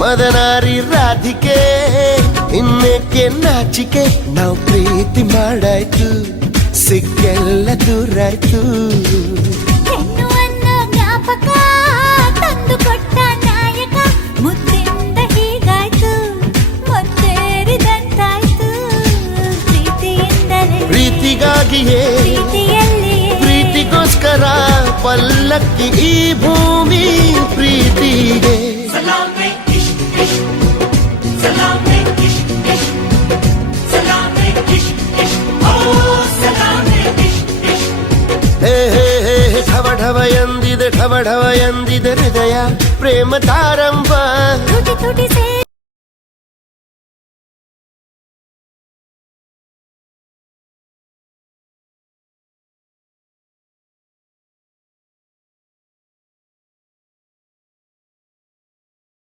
ಮದನಾರಿ ರಾಧಿಕೆ ಇನ್ನೇಕೆ ನಾಚಿಕೆ ನಾವು ಪ್ರೀತಿ ಮಾಡಾಯ್ತು ಸಿಕ್ಕೆಲ್ಲ ದೂರಾಯ್ತು ಹೆಣ್ಣು ಅನ್ನೋ ಜ್ಞಾಪಕ ತಂದು ಕೊಟ್ಟ ನಾಯಕ ಮುದ್ದಿಂದ ಹೀಗಾಯ್ತು ಮೊತ್ತೇರಿದಂತಾಯ್ತು ಪ್ರೀತಿಯಿಂದಲೇ ಪ್ರೀತಿಗಾಗಿಯೇ ಪ್ರೀತಿಯಲ್ಲಿ ಪ್ರೀತಿಗೋಸ್ಕರ ಪಲ್ಲಕ್ಕಿ ಈ ಭೂಮಿ ಪ್ರೀತಿಗೆ Salame ishq ishq salame ishq ishq salame ishq ishq oh salame ishq ishq ಹೇ ಹೇ ಹೇ ಢವ ಢವ ಎಂದಿದೆ ಹೃದಯ ಪ್ರೇಮ ತಾರಂಭ ತುಟಿ ತುಟಿ